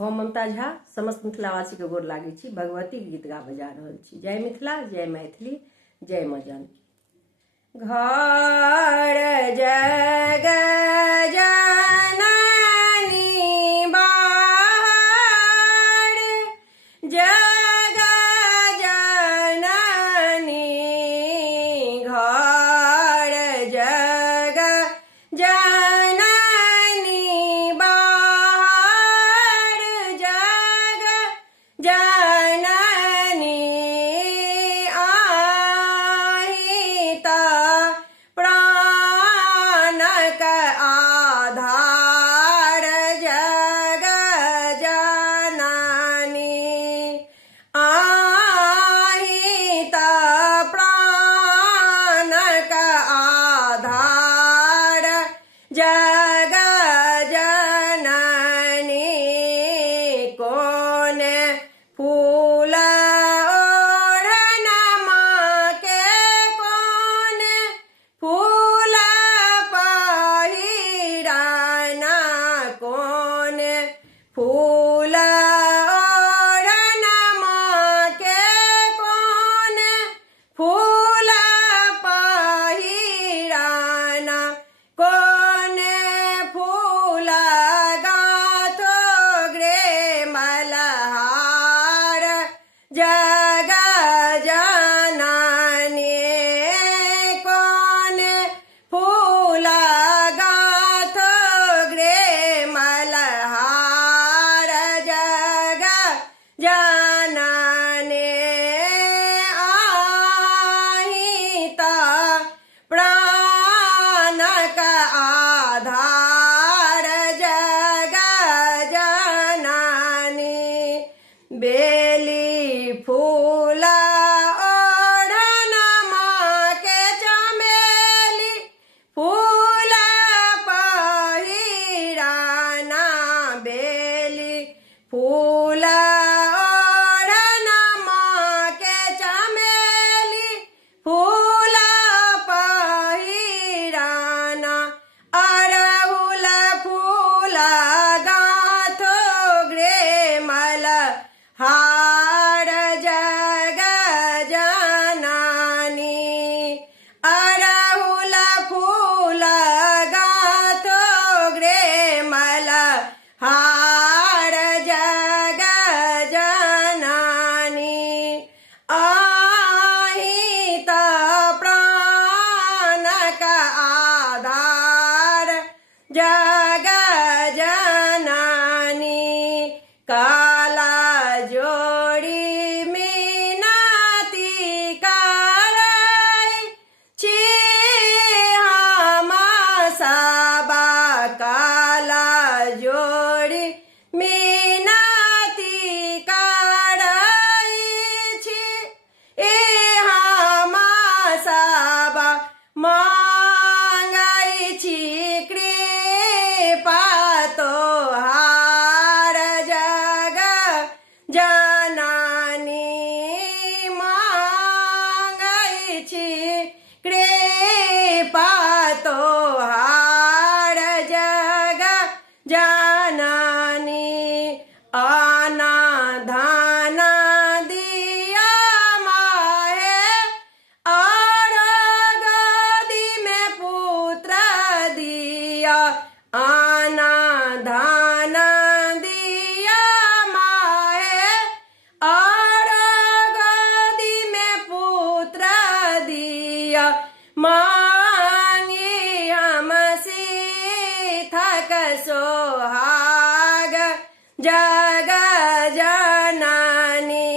हम ममता झा समस्त मिथिलावासी के गोर लागे छी। भगवती गीत गा बजा रहल छी। जय मिथिला, जय मैथिली, जय माँ जानकी। घर जग जननी बाहर, जग जननी घर जग जननी बाहर, जग जननी आहित प्राणक आधार, जग जननी आहित प्राणक आधार, जग जननी कोन फूल ओढ़न माँ के, कोन फूल पहिरना, कोन फूल ओढ़न माँ के, कोन फूल पहिरना, कोन फूल गाथो गृह मलहार, जग जननी कोन फूल गाथो गृह मलहार, जग जननी आहित प्राणक आधार, जग जननी बेली फूल ओढ़न माँ के, चमेली फूल पहिरना, बेली फूल ओढ़न माँ के, चमेली फूल पहिरना, अड़हुल फूल गाथो गृह मलहार, जग जननी अड़हुल फूल गाथो गृह मलहार, जग जननी आहित प्राणक आधार, जग जननी काला जोड़ी मिनती करै छी हम सबा, काला जोड़ी मिनती करै छी हम सबा, मांगै छी कृपा तोहार, जग जननी मांगै छी कृपा तोहार, जग जननी अन्न धन दिया माहे, और गोदी में पुत्र दिया, अन्न धन दिया माहे, और गोदी में पुत्र दिया, मांगी हम सीथक सोहाग, जग जननी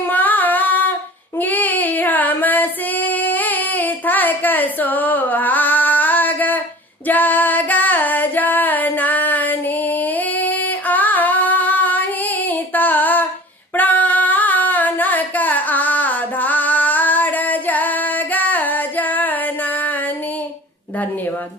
मांगी हम सीथक सोहाग, जग जननी आहित प्राणक आधार, जग जननी। धन्यवाद।